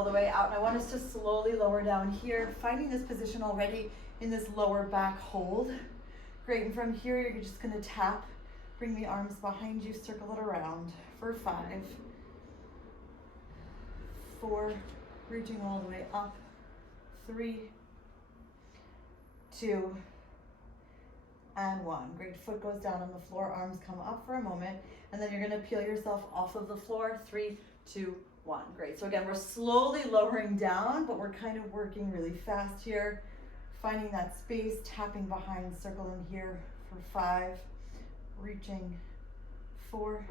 all the way out. And I want us to slowly lower down here, finding this position already in this lower back hold. Great, and from here, you're just gonna tap, bring the arms behind you, circle it around for 5, 4, reaching all the way up, 3, 2, and 1. Great, foot goes down on the floor, arms come up for a moment, and then you're gonna peel yourself off of the floor, 3, 2, 1. Great, so again, we're slowly lowering down, but we're kind of working really fast here, finding that space, tapping behind, circling here for 5, reaching, 4,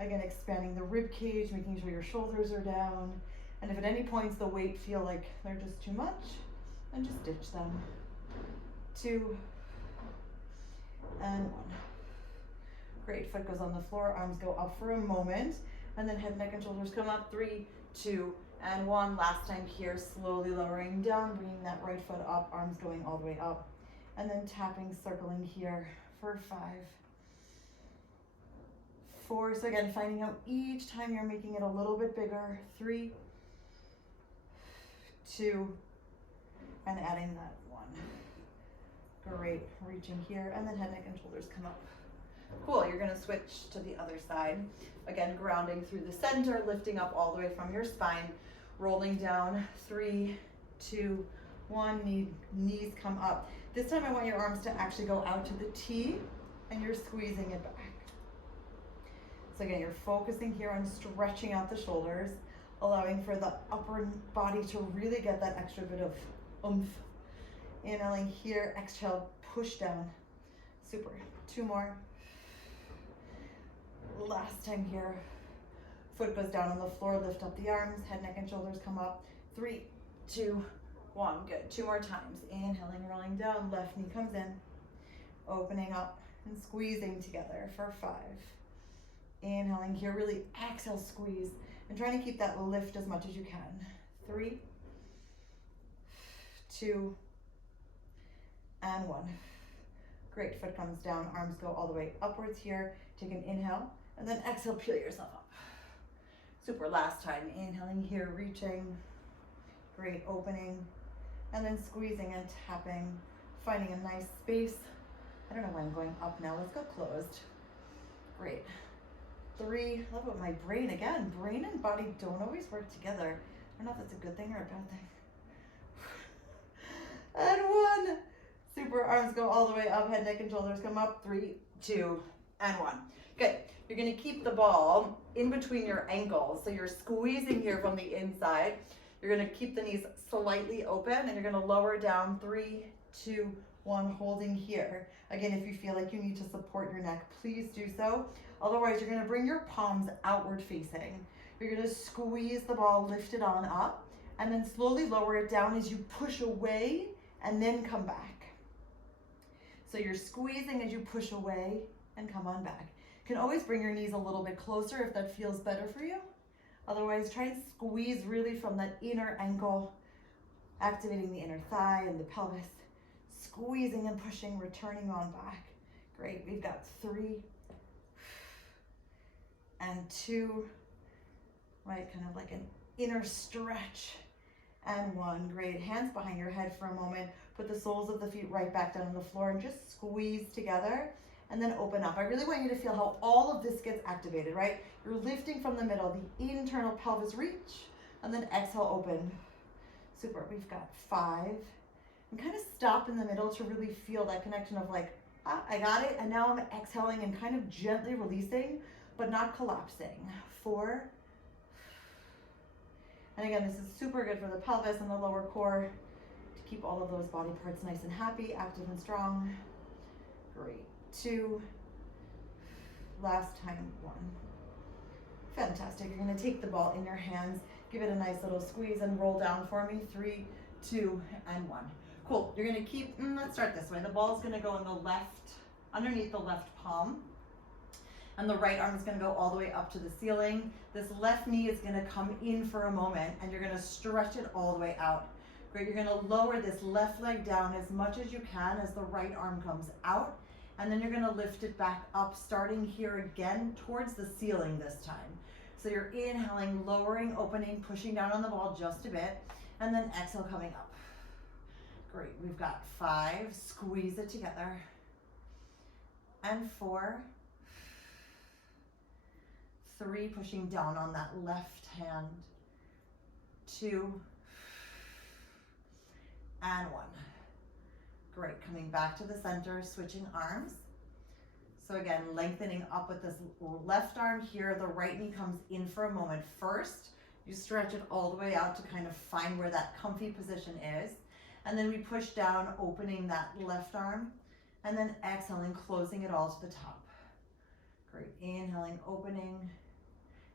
again, expanding the rib cage, making sure your shoulders are down, and if at any points the weight feel like they're just too much, then just ditch them. 2, and 1. Great, foot goes on the floor, arms go up for a moment, and then head, neck, and shoulders come up, 3, 2, and 1. Last time here, slowly lowering down, bringing that right foot up, arms going all the way up, and then tapping, circling here for 5, 4. So again, finding out each time you're making it a little bit bigger, 3, 2, and adding that 1. Great, reaching here, and then head, neck, and shoulders come up. Cool, you're gonna switch to the other side. Again, grounding through the center, lifting up all the way from your spine, rolling down, 3, 2, 1, knees come up. This time I want your arms to actually go out to the T, and you're squeezing it back. So again, you're focusing here on stretching out the shoulders, allowing for the upper body to really get that extra bit of oomph. Inhaling here, exhale, push down. Super, 2 more. Last time here, foot goes down on the floor, lift up the arms, head, neck, and shoulders come up. 3, 2, 1, good. 2 more times. Inhaling, rolling down, left knee comes in, opening up and squeezing together for 5. Inhaling here, really exhale, squeeze, and trying to keep that lift as much as you can. 3, 2, and 1. Great, foot comes down, arms go all the way upwards here. Take an inhale, and then exhale, peel yourself up. Super, last time. Inhaling here, reaching. Great, opening, and then squeezing and tapping, finding a nice space. I don't know why I'm going up now. Let's go closed. Great. 3, I love what my brain, again, brain and body don't always work together. I don't know if that's a good thing or a bad thing. And 1. Super, arms go all the way up, head, neck, and shoulders come up. 3, 2, and 1. Good. You're gonna keep the ball in between your ankles. So you're squeezing here from the inside. You're gonna keep the knees slightly open, and you're gonna lower down. 3, 2, 1, holding here. Again, if you feel like you need to support your neck, please do so. Otherwise, you're gonna bring your palms outward facing. You're gonna squeeze the ball, lift it on up, and then slowly lower it down as you push away and then come back. So you're squeezing as you push away and come on back. You can always bring your knees a little bit closer if that feels better for you. Otherwise, try and squeeze really from that inner ankle, activating the inner thigh and the pelvis, squeezing and pushing, returning on back. Great, we've got 3 and 2, right, kind of like an inner stretch, and 1. Great, hands behind your head for a moment. Put the soles of the feet right back down on the floor and just squeeze together, and then open up. I really want you to feel how all of this gets activated, right? You're lifting from the middle, the internal pelvis reach, and then exhale, open. Super, we've got 5. And kind of stop in the middle to really feel that connection of like, I got it, and now I'm exhaling and kind of gently releasing, but not collapsing. 4. And again, this is super good for the pelvis and the lower core to keep all of those body parts nice and happy, active and strong. Great. 2. Last time, 1. Fantastic. You're going to take the ball in your hands, give it a nice little squeeze, and roll down for me. 3, 2, and 1. Cool. You're going to keep, let's start this way. The ball's going to go in the left, underneath the left palm. And the right arm is going to go all the way up to the ceiling. This left knee is going to come in for a moment, and you're going to stretch it all the way out. Great, you're going to lower this left leg down as much as you can as the right arm comes out. And then you're going to lift it back up, starting here again towards the ceiling this time. So you're inhaling, lowering, opening, pushing down on the ball just a bit, and then exhale, coming up. Great, we've got 5, squeeze it together, and 4, 3, pushing down on that left hand, 2, and 1. Great, coming back to the center, switching arms. So again, lengthening up with this left arm here, the right knee comes in for a moment. First, you stretch it all the way out to kind of find where that comfy position is. And then we push down, opening that left arm, and then exhaling, closing it all to the top. Great, inhaling, opening,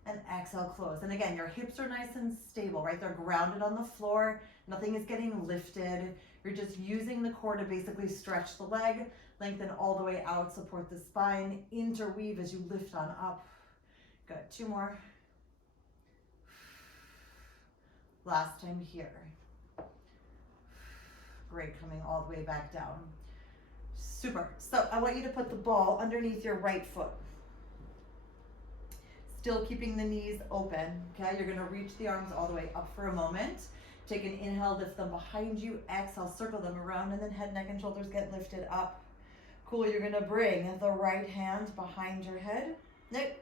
and exhale, close. And again, your hips are nice and stable, right? They're grounded on the floor. Nothing is getting lifted. You're just using the core to basically stretch the leg, lengthen all the way out, support the spine, interweave as you lift on up. Good, 2 more. Last time here. Great, coming all the way back down. Super. So I want you to put the ball underneath your right foot. Still keeping the knees open, okay? You're gonna reach the arms all the way up for a moment. Take an inhale, lift them behind you. Exhale, circle them around, and then head, neck, and shoulders get lifted up. Cool, you're gonna bring the right hand behind your head.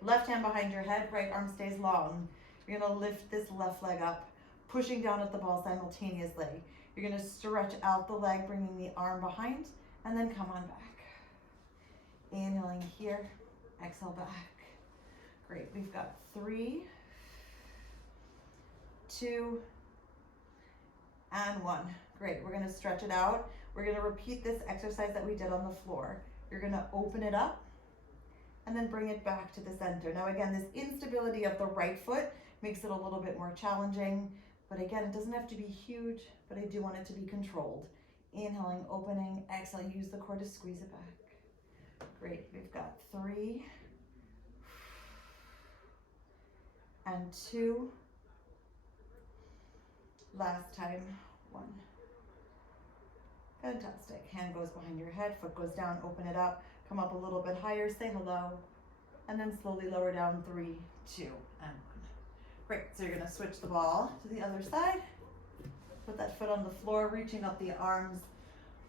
Left hand behind your head, right arm stays long. You're gonna lift this left leg up, pushing down at the ball simultaneously. You're gonna stretch out the leg, bringing the arm behind, and then come on back. Inhaling here, exhale back. Great, we've got 3, 2, and 1. Great, we're gonna stretch it out. We're gonna repeat this exercise that we did on the floor. You're gonna open it up and then bring it back to the center. Now again, this instability of the right foot makes it a little bit more challenging, but again, it doesn't have to be huge, but I do want it to be controlled. Inhaling, opening, exhale, use the core to squeeze it back. Great, we've got 3, and 2, last time, 1. Fantastic. Hand goes behind your head, foot goes down, open it up, come up a little bit higher, say hello, and then slowly lower down, 3, 2, and 1. Great, so you're gonna switch the ball to the other side, put that foot on the floor, reaching up the arms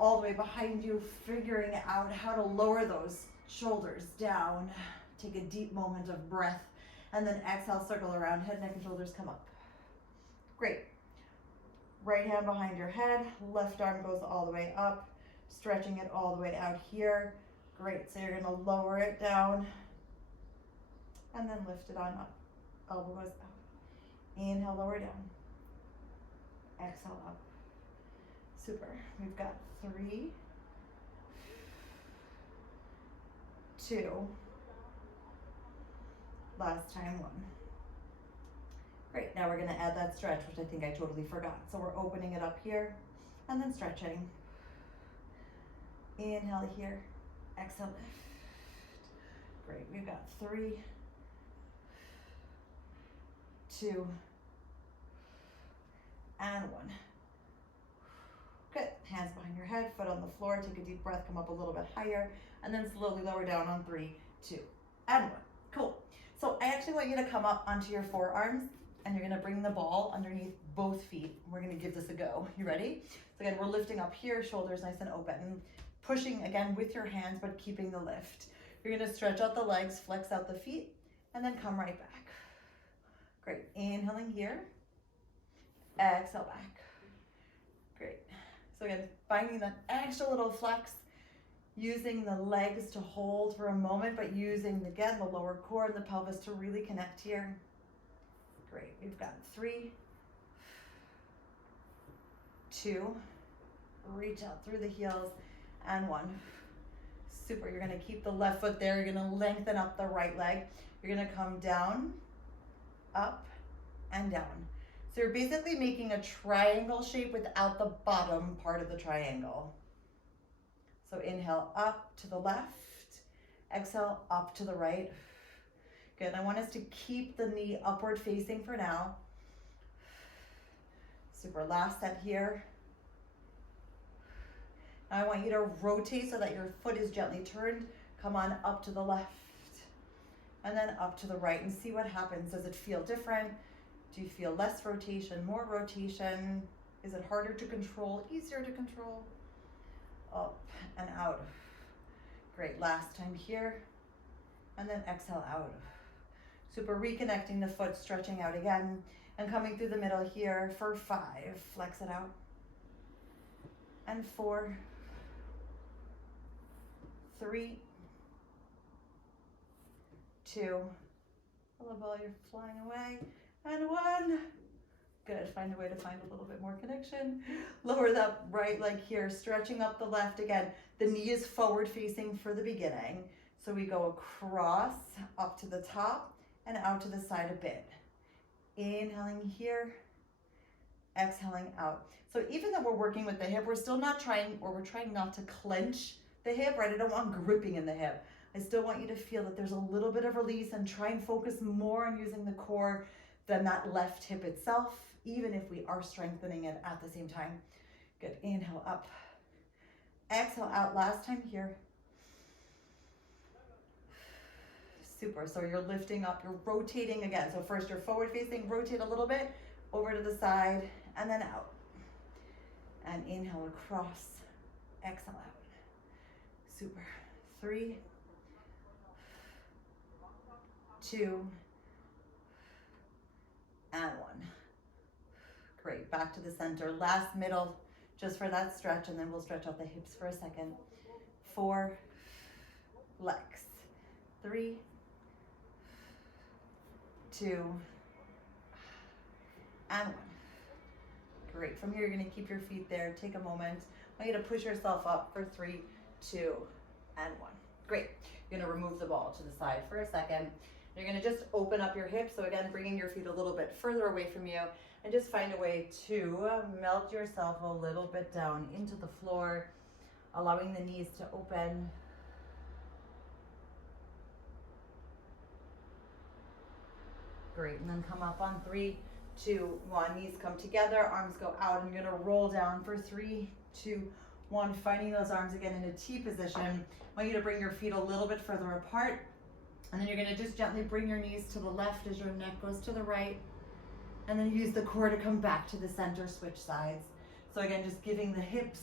all the way behind you, figuring out how to lower those shoulders down. Take a deep moment of breath, and then exhale, circle around, head, neck, and shoulders come up. Great. Right hand behind your head, left arm goes all the way up, stretching it all the way out here. Great, so you're gonna lower it down, and then lift it on up. Elbow goes up. Inhale, lower down. Exhale, up. Super, we've got 3, 2, last time, 1. Great, now we're gonna add that stretch, which I think I totally forgot. So we're opening it up here, and then stretching. Inhale here, exhale, lift. Great, we've got 3, 2, and 1. Good, hands behind your head, foot on the floor, take a deep breath, come up a little bit higher, and then slowly lower down on 3, 2, and 1. Cool. So I actually want you to come up onto your forearms, and you're gonna bring the ball underneath both feet. We're gonna give this a go. You ready? So again, we're lifting up here, shoulders nice and open. Pushing again with your hands, but keeping the lift. You're gonna stretch out the legs, flex out the feet, and then come right back. Great, inhaling here, exhale back. Great, so again, finding that extra little flex, using the legs to hold for a moment, but using, again, the lower core and the pelvis to really connect here. Great, we've got 3, 2, reach out through the heels, and 1. Super, you're gonna keep the left foot there, you're gonna lengthen up the right leg, you're gonna come down, up, and down. So you're basically making a triangle shape without the bottom part of the triangle. So inhale up to the left, exhale up to the right. Good, I want us to keep the knee upward facing for now. Super, last set here. Now I want you to rotate so that your foot is gently turned. Come on up to the left. and then up to the right, and see what happens. Does it feel different? Do you feel less rotation, more rotation? Is it harder to control, easier to control? Up and out. Great, last time here, and then exhale out. Super, reconnecting the foot, stretching out again, and coming through the middle here for 5, flex it out, and 4, 3, 2, I love all you're flying away, and 1. Good, find a way to find a little bit more connection. Lower that right leg here, stretching up the left again. The knee is forward facing for the beginning. So we go across, up to the top, and out to the side a bit. Inhaling here, exhaling out. So even though we're working with the hip, we're still not trying, or we're trying not to clench the hip, right? I don't want gripping in the hip. I still want you to feel that there's a little bit of release, and try and focus more on using the core than that left hip itself, even if we are strengthening it at the same time. Good, inhale up, exhale out, last time here. Super, so you're lifting up, you're rotating again. So first you're forward facing, rotate a little bit, over to the side, and then out. And inhale across, exhale out. Super, 3, 2, and 1. Great, back to the center. Last middle, just for that stretch, and then we'll stretch out the hips for a second. 4, flex. 3, 2, and 1. Great, from here you're gonna keep your feet there. Take a moment. I want you to push yourself up for 3, 2, and 1. Great, you're gonna remove the ball to the side for a second. You're gonna just open up your hips. So again, bringing your feet a little bit further away from you, and just find a way to melt yourself a little bit down into the floor, allowing the knees to open. Great, and then come up on 3, 2, 1. Knees come together, arms go out, and you're gonna roll down for 3, 2, 1. Finding those arms again in a T position. I want you to bring your feet a little bit further apart, and then you're gonna just gently bring your knees to the left as your neck goes to the right, and then use the core to come back to the center, switch sides. So again, just giving the hips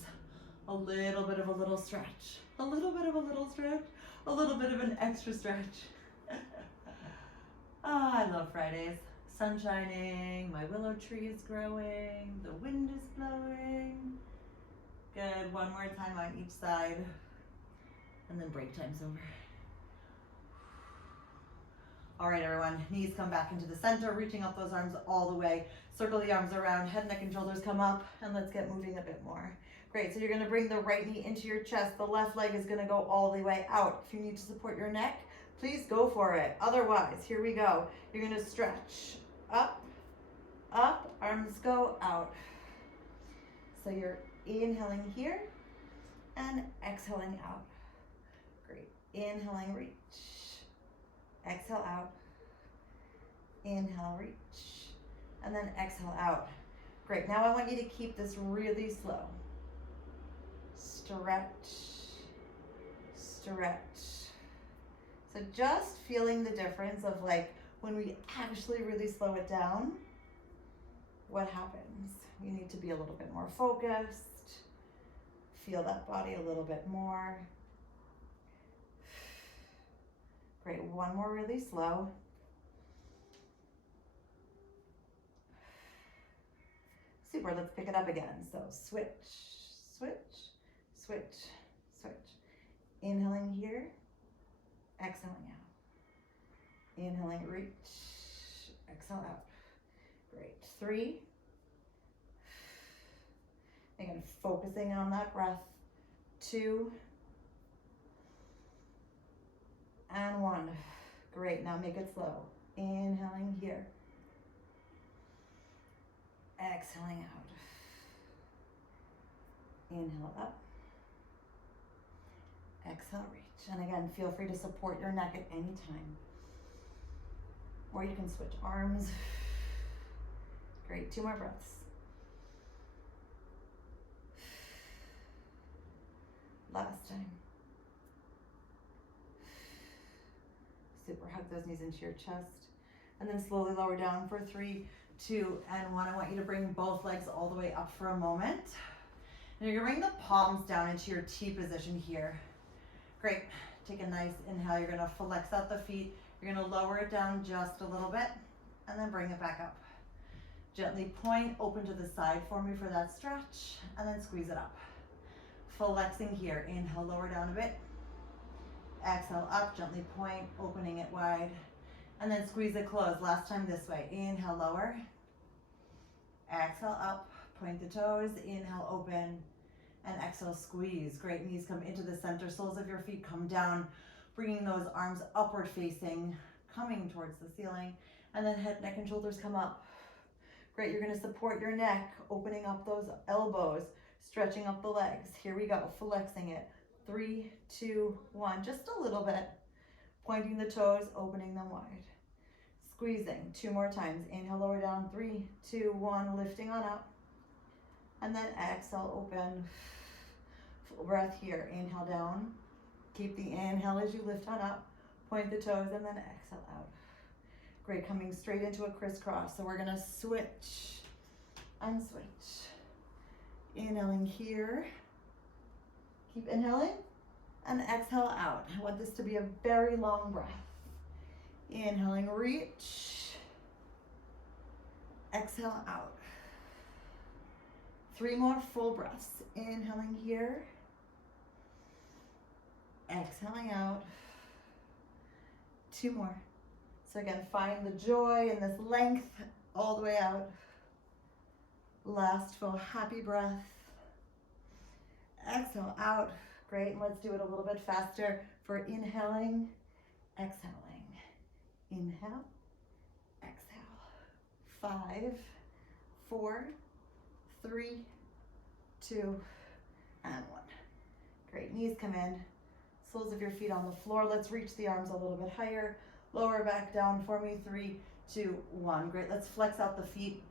a little bit of a little stretch, a little bit of a little stretch, a little bit of an extra stretch. I love Fridays. Sun shining, my willow tree is growing, the wind is blowing. Good, one more time on each side, and then break time's over. All right, everyone, knees come back into the center, reaching up those arms all the way. Circle the arms around, head, neck, and shoulders come up, and let's get moving a bit more. Great, so you're gonna bring the right knee into your chest. The left leg is gonna go all the way out. If you need to support your neck, please go for it. Otherwise, here we go. You're gonna stretch up, up, arms go out. So you're inhaling here and exhaling out. Great, inhaling, reach. Exhale out, inhale, reach, and then exhale out. Great, now I want you to keep this really slow. Stretch, stretch. So just feeling the difference of like when we actually really slow it down, what happens? You need to be a little bit more focused, feel that body a little bit more. Great, one more really slow. Super, let's pick it up again. So switch, switch, switch, switch. Inhaling here, exhaling out. Inhaling, reach, exhale out. Great, 3. Again, focusing on that breath. 2. And 1. Great, now make it slow. Inhaling here. Exhaling out. Inhale up. Exhale, reach. And again, feel free to support your neck at any time. Or you can switch arms. Great, 2 more breaths. Last time. Super, hug those knees into your chest. And then slowly lower down for 3, 2, and 1. I want you to bring both legs all the way up for a moment. And you're gonna bring the palms down into your T position here. Great, take a nice inhale. You're gonna flex out the feet. You're gonna lower it down just a little bit and then bring it back up. Gently point, open to the side for me for that stretch, and then squeeze it up. Flexing here, inhale, lower down a bit. Exhale, up, gently point, opening it wide. And then squeeze it closed. Last time this way. Inhale, lower. Exhale, up. Point the toes. Inhale, open. And exhale, squeeze. Great. Knees come into the center. Soles of your feet come down. Bringing those arms upward facing. Coming towards the ceiling. And then head, neck, and shoulders come up. Great. You're going to support your neck. Opening up those elbows. Stretching up the legs. Here we go. Flexing it. 3, 2, 1. Just a little bit. Pointing the toes. Opening them wide. Squeezing 2 more times. Inhale, lower down. 3, 2, 1. Lifting on up. And then exhale, open. Full breath here. Inhale down. Keep the inhale as you lift on up. Point the toes and then exhale out. Great. Coming straight into a crisscross. So we're going to switch and switch. Inhaling here. Keep inhaling and exhale out. I want this to be a very long breath. Inhaling, reach. Exhale out. 3 more full breaths. Inhaling here. Exhaling out. 2 more. So again, find the joy in this length all the way out. Last full happy breath. Exhale out. Great, and let's do it a little bit faster for inhaling, exhaling. Inhale, exhale. 5, 4, 3, 2, and 1. Great, knees come in, soles of your feet on the floor. Let's reach the arms a little bit higher. Lower back down for me. 3, 2, 1. Great, let's flex out the feet.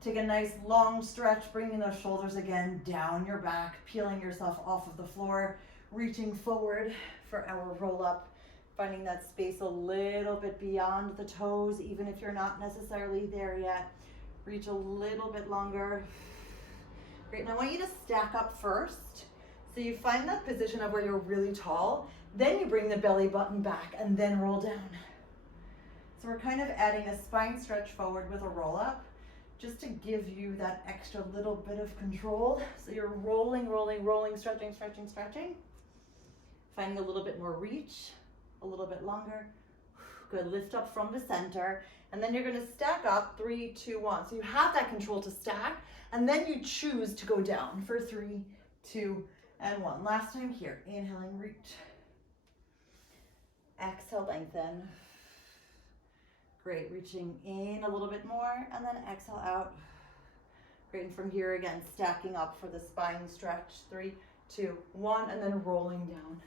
Take a nice long stretch, bringing those shoulders again down your back, peeling yourself off of the floor, reaching forward for our roll up, finding that space a little bit beyond the toes, even if you're not necessarily there yet. Reach a little bit longer. Great, and I want you to stack up first. So you find that position of where you're really tall, then you bring the belly button back and then roll down. So we're kind of adding a spine stretch forward with a roll up, just to give you that extra little bit of control. So you're rolling, rolling, rolling, stretching, stretching, stretching. Finding a little bit more reach, a little bit longer. Good, lift up from the center. And then you're gonna stack up, 3, 2, 1. So you have that control to stack, and then you choose to go down for 3, 2, and 1. Last time here, inhaling, reach. Exhale, lengthen. Great, reaching in a little bit more and then exhale out. Great, and from here again, stacking up for the spine stretch. 3, 2, 1, and then rolling down.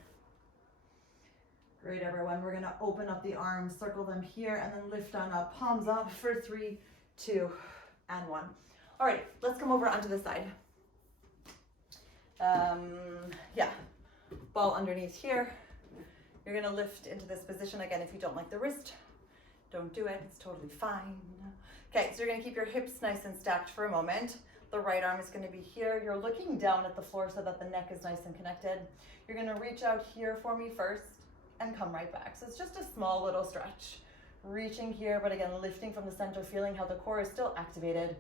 Great, everyone. We're gonna open up the arms, circle them here, and then lift on up, palms up for 3, 2, and 1. All right, let's come over onto the side. Ball underneath here. You're gonna lift into this position again. If you don't like the wrist, don't do it, it's totally fine. Okay, so you're gonna keep your hips nice and stacked for a moment. The right arm is gonna be here. You're looking down at the floor so that the neck is nice and connected. You're gonna reach out here for me first and come right back. So it's just a small little stretch. Reaching here, but again, lifting from the center, feeling how the core is still activated.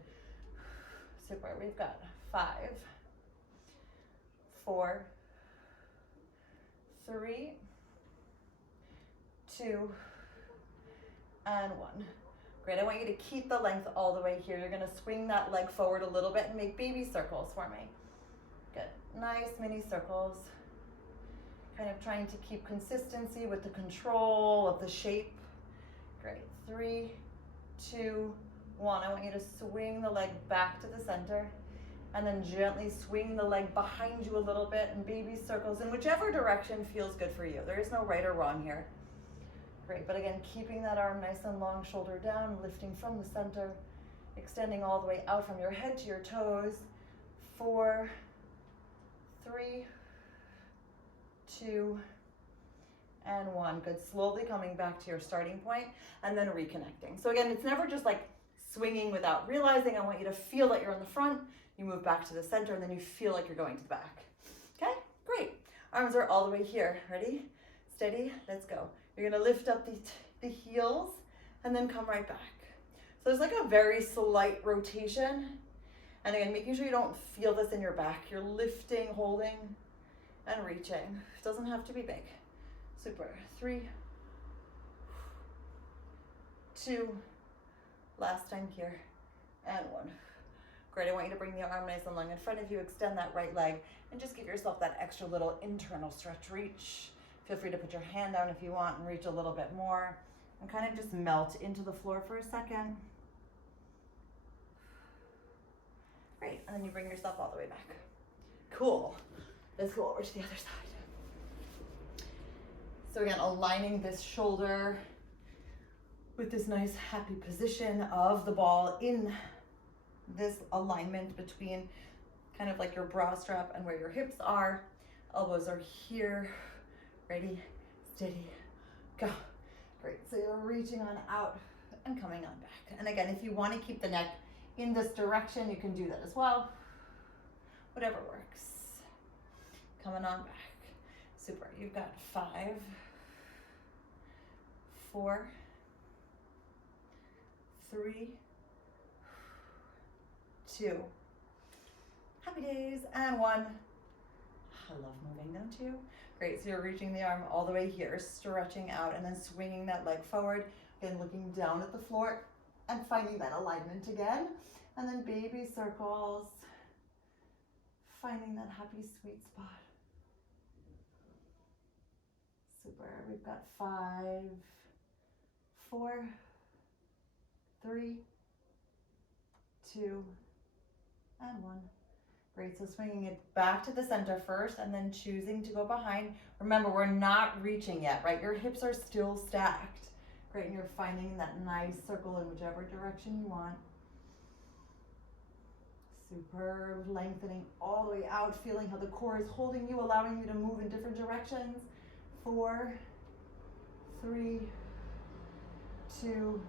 Super, we've got 5, 4, 3, 2, and 1. Great, I want you to keep the length all the way here. You're gonna swing that leg forward a little bit and make baby circles for me. Good, nice mini circles. Kind of trying to keep consistency with the control of the shape. Great, 3, 2, 1. I want you to swing the leg back to the center and then gently swing the leg behind you a little bit and baby circles in whichever direction feels good for you. There is no right or wrong here. Great, but again, keeping that arm nice and long, shoulder down, lifting from the center, extending all the way out from your head to your toes. 4, 3, 2, and 1. Good. Slowly coming back to your starting point and then reconnecting. So again, it's never just like swinging without realizing. I want you to feel that you're in the front. You move back to the center and then you feel like you're going to the back. Okay, great. Arms are all the way here. Ready? Steady. Let's go. You're going to lift up the heels and then come right back. So there's like a very slight rotation. And again, making sure you don't feel this in your back. You're lifting, holding, and reaching. It doesn't have to be big. Super. 3, 2, last time here, and 1. Great, I want you to bring the arm nice and long in front of you, extend that right leg, and just give yourself that extra little internal stretch reach. Feel free to put your hand down if you want and reach a little bit more, and kind of just melt into the floor for a second. Great, and then you bring yourself all the way back. Cool. Let's go over to the other side. So again, aligning this shoulder with this nice happy position of the ball in this alignment between kind of like your bra strap and where your hips are. Elbows are here. Ready, steady, go. Great, so you're reaching on out and coming on back. And again, if you want to keep the neck in this direction, you can do that as well. Whatever works. Coming on back. Super, you've got 5, 4, 3, 2. Happy days, and 1. I love moving, don't you? Great, so you're reaching the arm all the way here, stretching out, and then swinging that leg forward, again looking down at the floor, and finding that alignment again. And then baby circles, finding that happy sweet spot. Super, we've got 5, 4, 3, 2, and 1. Great, so swinging it back to the center first and then choosing to go behind. Remember, we're not reaching yet, right? Your hips are still stacked. Great, and you're finding that nice circle in whichever direction you want. Super, lengthening all the way out, feeling how the core is holding you, allowing you to move in different directions. 4, 3, 2,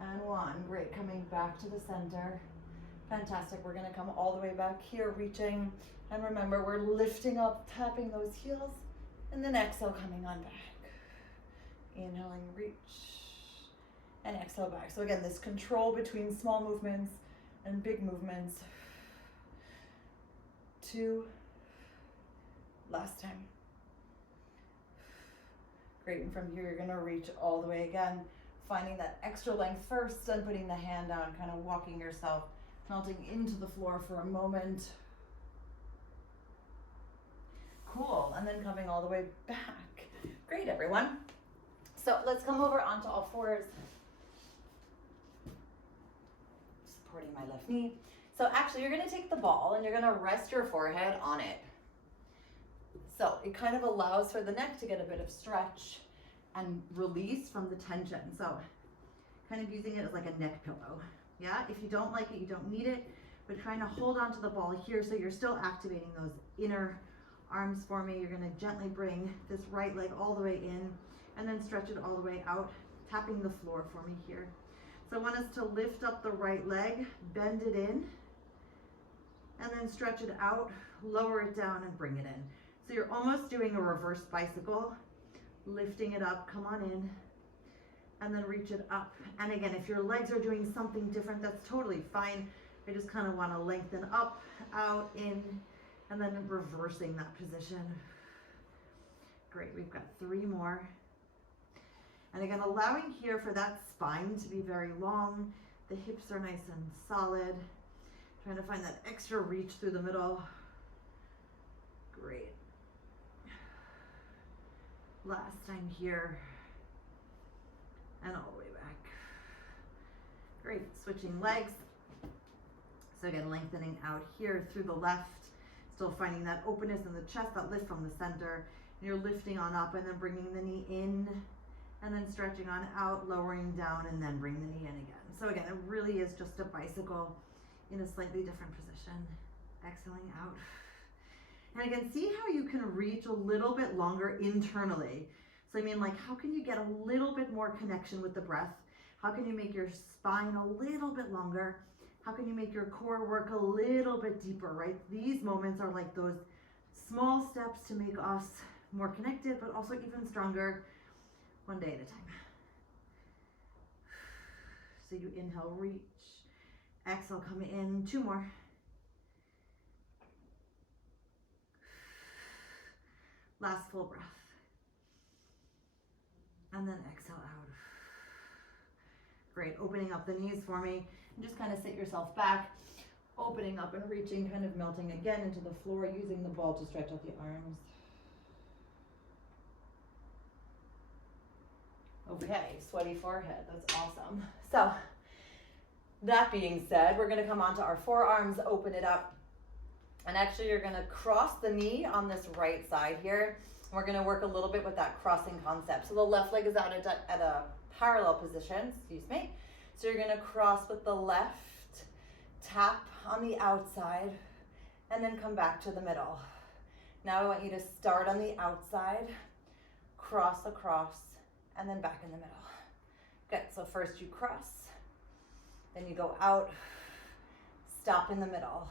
and 1. Great, coming back to the center. Fantastic, we're gonna come all the way back here, reaching, and remember, we're lifting up, tapping those heels, and then exhale, coming on back. Inhaling, reach, and exhale back. So again, this control between small movements and big movements. 2, last time. Great, and from here, you're gonna reach all the way again, finding that extra length first, and putting the hand down, kind of walking yourself, melting into the floor for a moment. Cool, and then coming all the way back. Great, everyone. So let's come over onto all fours. Supporting my left knee. So actually, you're gonna take the ball and you're gonna rest your forehead on it. So it kind of allows for the neck to get a bit of stretch and release from the tension. So kind of using it as like a neck pillow. Yeah, if you don't like it, you don't need it, but trying to hold on to the ball here so you're still activating those inner arms for me. You're gonna gently bring this right leg all the way in and then stretch it all the way out, tapping the floor for me here. So I want us to lift up the right leg, bend it in, and then stretch it out, lower it down and bring it in. So you're almost doing a reverse bicycle, lifting it up, come on in, and then reach it up. And again, if your legs are doing something different, that's totally fine. I just kind of want to lengthen up, out, in, and then reversing that position. Great, we've got 3 more. And again, allowing here for that spine to be very long. The hips are nice and solid. Trying to find that extra reach through the middle. Great. Last time here. And all the way back. Great, switching legs. So again, lengthening out here through the left, still finding that openness in the chest, that lift from the center. And you're lifting on up and then bringing the knee in, and then stretching on out, lowering down, and then bring the knee in again. So again, it really is just a bicycle in a slightly different position. Exhaling out And again, see how you can reach a little bit longer internally. So I mean, like, how can you get a little bit more connection with the breath? How can you make your spine a little bit longer? How can you make your core work a little bit deeper, right? These moments are like those small steps to make us more connected, but also even stronger, one day at a time. So you inhale, reach. Exhale, come in. 2 more. Last full breath. And then exhale out. Great, opening up the knees for me. And just kind of sit yourself back, opening up and reaching, kind of melting again into the floor, using the ball to stretch out the arms. Okay, sweaty forehead, that's awesome. So, that being said, we're gonna come onto our forearms, open it up, and actually you're gonna cross the knee on this right side here. We're gonna work a little bit with that crossing concept. So the left leg is out at a parallel position, excuse me. So you're gonna cross with the left, tap on the outside, and then come back to the middle. Now I want you to start on the outside, cross across, and then back in the middle. Good, so first you cross, then you go out, stop in the middle.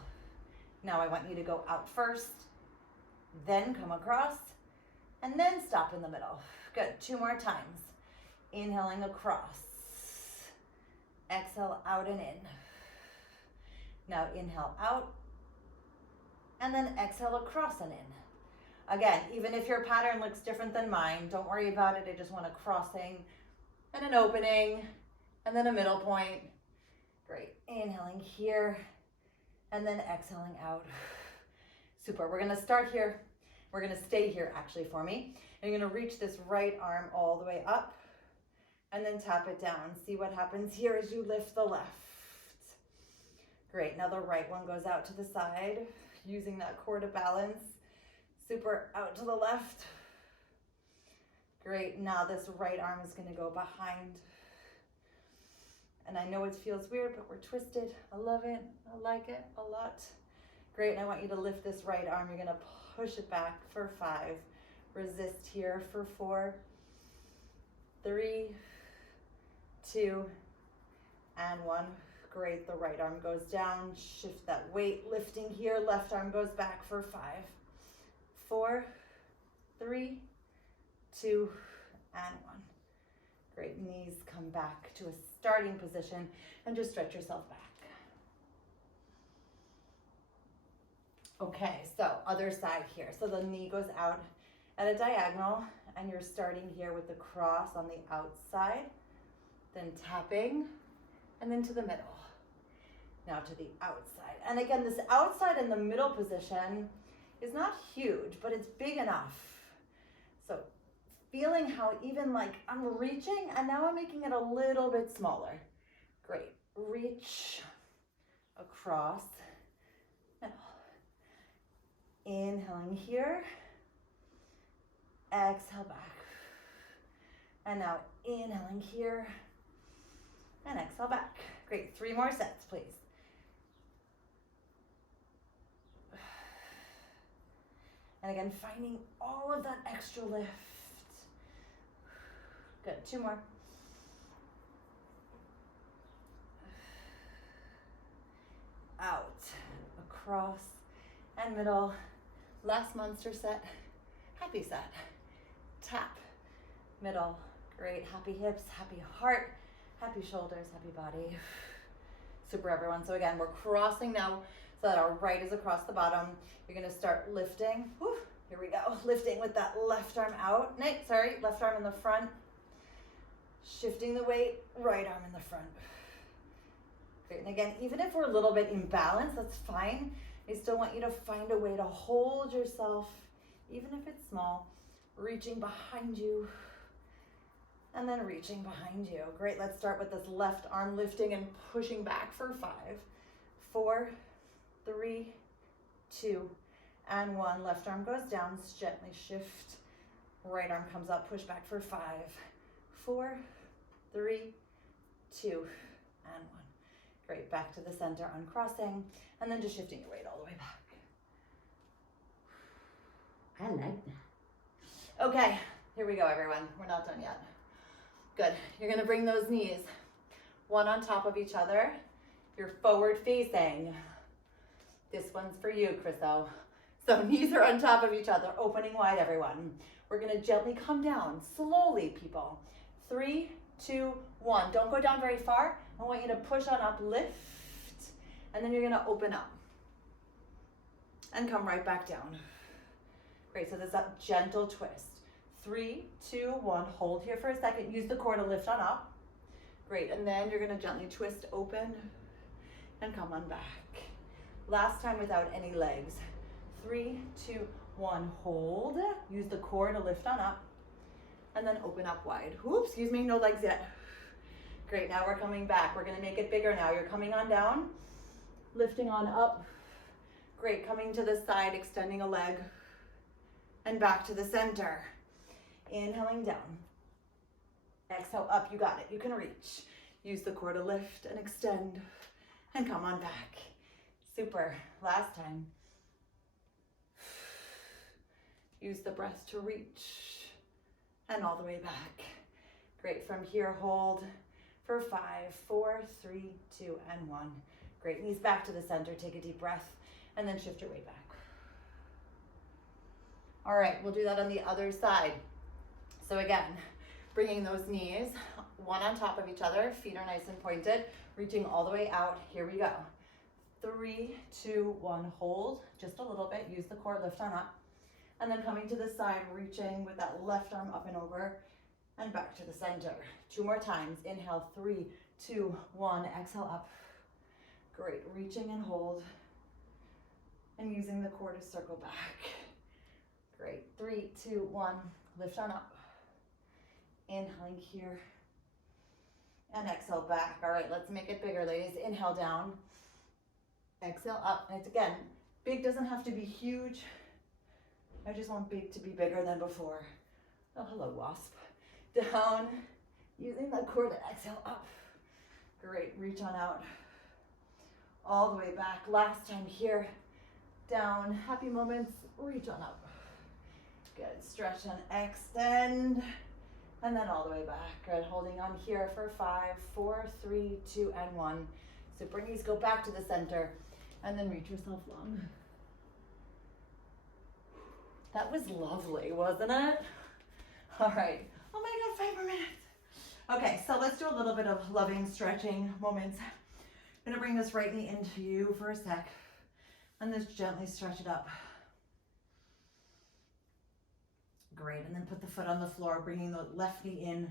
Now I want you to go out first, then come across, and then stop in the middle. Good, 2 more times. Inhaling across, exhale out and in. Now inhale out, and then exhale across and in. Again, even if your pattern looks different than mine, don't worry about it. I just want a crossing and an opening and then a middle point. Great, inhaling here and then exhaling out. Super, we're gonna start here. We're gonna stay here actually for me. And you're gonna reach this right arm all the way up and then tap it down. See what happens here as you lift the left. Great, now the right one goes out to the side, using that core to balance. Super, out to the left. Great, now this right arm is gonna go behind. And I know it feels weird, but we're twisted. I love it, I like it a lot. Great, and I want you to lift this right arm. You're gonna push it back for 5. Resist here for 4, 3, 2, and 1. Great, the right arm goes down. Shift that weight, lifting here. Left arm goes back for 5, 4, 3, 2, and 1. Great, knees come back to a starting position and just stretch yourself back. Okay, so other side here. So the knee goes out at a diagonal and you're starting here with the cross on the outside, then tapping, and then to the middle. Now to the outside. And again, this outside in the middle position is not huge, but it's big enough. So feeling how even like I'm reaching and now I'm making it a little bit smaller. Great, reach across, middle. Inhaling here, exhale back. And now inhaling here and exhale back. Great, 3 more sets, please. And again, finding all of that extra lift. Good, 2 more. Out, across, and middle. Last monster set, happy set. Tap, middle. Great, happy hips, happy heart, happy shoulders, happy body. Super, everyone. So again, we're crossing now so that our right is across the bottom. You're gonna start lifting. Whew, here we go. Lifting with that left arm out. No, sorry, left arm in the front. Shifting the weight, right arm in the front. Great, and again, even if we're a little bit imbalanced, that's fine. I still want you to find a way to hold yourself, even if it's small, reaching behind you, and then reaching behind you. Great, let's start with this left arm lifting and pushing back for 5, 4, 3, 2, and 1. Left arm goes down, gently shift. Right arm comes up, push back for 5, 4, 3, 2, and 1. Great, back to the center, uncrossing, and then just shifting your weight all the way back. I like that. Okay, here we go, everyone. We're not done yet. Good. You're gonna bring those knees one on top of each other. You're forward facing. This one's for you, Chriso. So knees are on top of each other, opening wide, everyone. We're gonna gently come down, slowly, people. 3, 2, 1. Don't go down very far. I want you to push on up, lift, and then you're gonna open up and come right back down. Great, so there's that gentle twist. 3, 2, 1, hold here for a second. Use the core to lift on up. Great, and then you're gonna gently twist open and come on back. Last time without any legs. 3, 2, 1, hold. Use the core to lift on up and then open up wide. Oops, excuse me, no legs yet. Great, now we're coming back. We're gonna make it bigger now. You're coming on down, lifting on up. Great, coming to the side, extending a leg and back to the center. Inhaling down. Exhale up, you got it, you can reach. Use the core to lift and extend and come on back. Super, last time. Use the breath to reach and all the way back. Great, from here, hold for 5, 4, 3, 2, and 1. Great, knees back to the center, take a deep breath, and then shift your weight back. All right, we'll do that on the other side. So again, bringing those knees one on top of each other, feet are nice and pointed, reaching all the way out. Here we go. 3, 2, 1, hold just a little bit. Use the core, lift on up. And then coming to the side, reaching with that left arm up and over and back to the center. 2 more times. Inhale, 3, 2, 1. Exhale up. Great, reaching and hold. And using the core to circle back. Great, 3, 2, 1. Lift on up. Inhaling here. And exhale back. All right, let's make it bigger, ladies. Inhale down. Exhale up. And it's again, big doesn't have to be huge. I just want big to be bigger than before. Oh, hello, wasp. Down, using that core to exhale up. Great, reach on out. All the way back. Last time here. Down, happy moments, reach on up. Good, stretch and extend. And then all the way back. Good, holding on here for 5, 4, 3, 2, and 1. Super knees go back to the center and then reach yourself long. That was lovely, wasn't it? All right. Oh my God, 5 more minutes. Okay, so let's do a little bit of loving stretching moments. I'm gonna bring this right knee into you for a sec and just gently stretch it up. Great, and then put the foot on the floor, bringing the left knee in,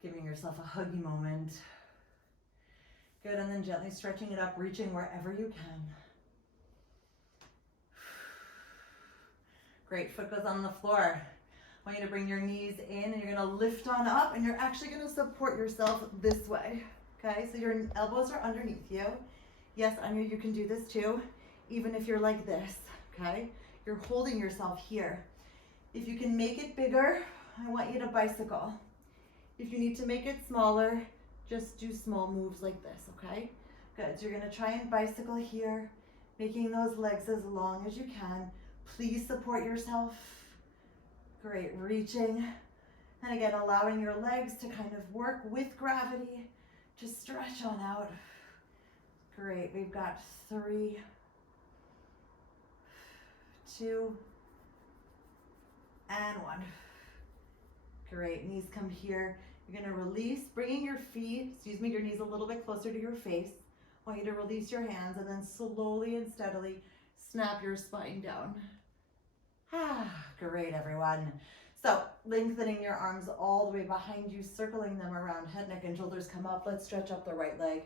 giving yourself a huggy moment. Good, and then gently stretching it up, reaching wherever you can. Great, foot goes on the floor. I want you to bring your knees in and you're gonna lift on up and you're actually gonna support yourself this way. Okay, so your elbows are underneath you. Yes, I know you can do this too, even if you're like this, okay? You're holding yourself here. If you can make it bigger, I want you to bicycle. If you need to make it smaller, just do small moves like this, okay? Good, so you're gonna try and bicycle here, making those legs as long as you can. Please support yourself. Great, reaching. And again, allowing your legs to kind of work with gravity. Just stretch on out. Great, we've got 3, 2, and 1. Great, knees come here. You're gonna release, bringing your feet, your knees a little bit closer to your face. I want you to release your hands and then slowly and steadily snap your spine down. Great, everyone. So lengthening your arms all the way behind you, circling them around, head, neck, and shoulders come up. Let's stretch up the right leg.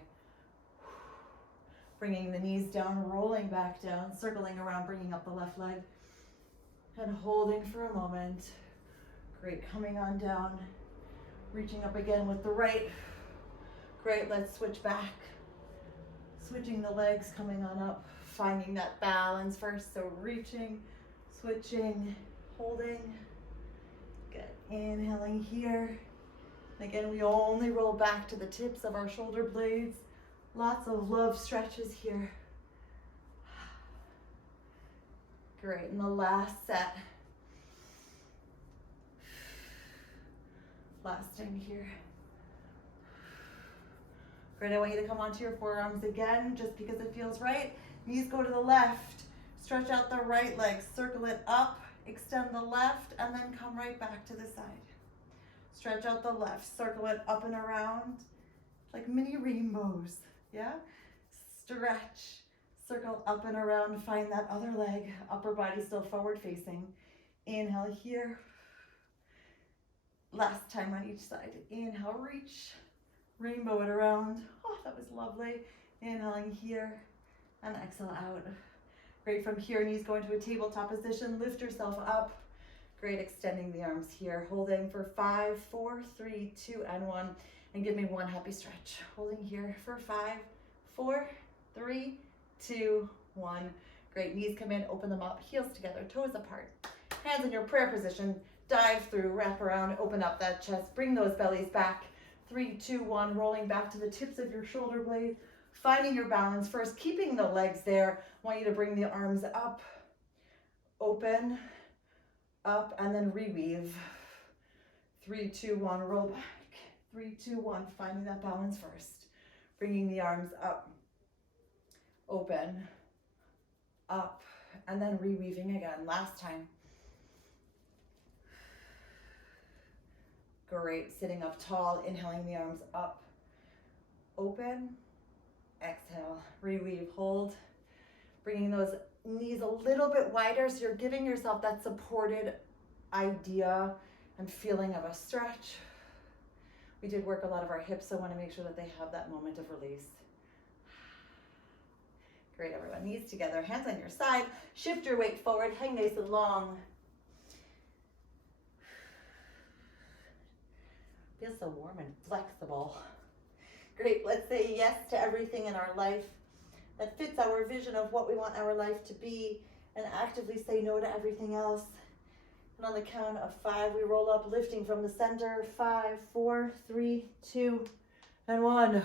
Bringing the knees down, rolling back down, circling around, bringing up the left leg. And holding for a moment. Great, coming on down. Reaching up again with the right. Great, let's switch back. Switching the legs, coming on up. Finding that balance first, so reaching, switching, holding. Good, inhaling here. Again, we only roll back to the tips of our shoulder blades. Lots of love stretches here. Great, and the last set. Last time here. Great, I want you to come onto your forearms again, just because it feels right. Knees go to the left. Stretch out the right leg, circle it up, extend the left, and then come right back to the side. Stretch out the left, circle it up and around, like mini rainbows, yeah? Stretch, circle up and around, find that other leg, upper body still forward facing. Inhale here. Last time on each side. Inhale, reach, rainbow it around. Oh, that was lovely. Inhaling here, and exhale out. Great, from here, knees go into a tabletop position, lift yourself up. Great, extending the arms here, holding for 5, 4, 3, 2, and 1. And give me one happy stretch. Holding here for 5, 4, 3, 2, 1. Great, knees come in, open them up, heels together, toes apart. Hands in your prayer position, dive through, wrap around, open up that chest, bring those bellies back. 3, 2, 1, rolling back to the tips of your shoulder blades. Finding your balance first, keeping the legs there. I want you to bring the arms up, open, up, and then reweave. 3, 2, 1, roll back. 3, 2, 1, finding that balance first. Bringing the arms up, open, up, and then reweaving again. Last time. Great, sitting up tall, inhaling the arms up, open, exhale, reweave, hold, bringing those knees a little bit wider so you're giving yourself that supported idea and feeling of a stretch. We did work a lot of our hips, so I want to make sure that they have that moment of release. Great, everyone, knees together, hands on your side, shift your weight forward, hang nice and long. Feels so warm and flexible. Great, let's say yes to everything in our life that fits our vision of what we want our life to be, and actively say no to everything else. And on the count of 5, we roll up, lifting from the center. 5, 4, 3, 2, and 1.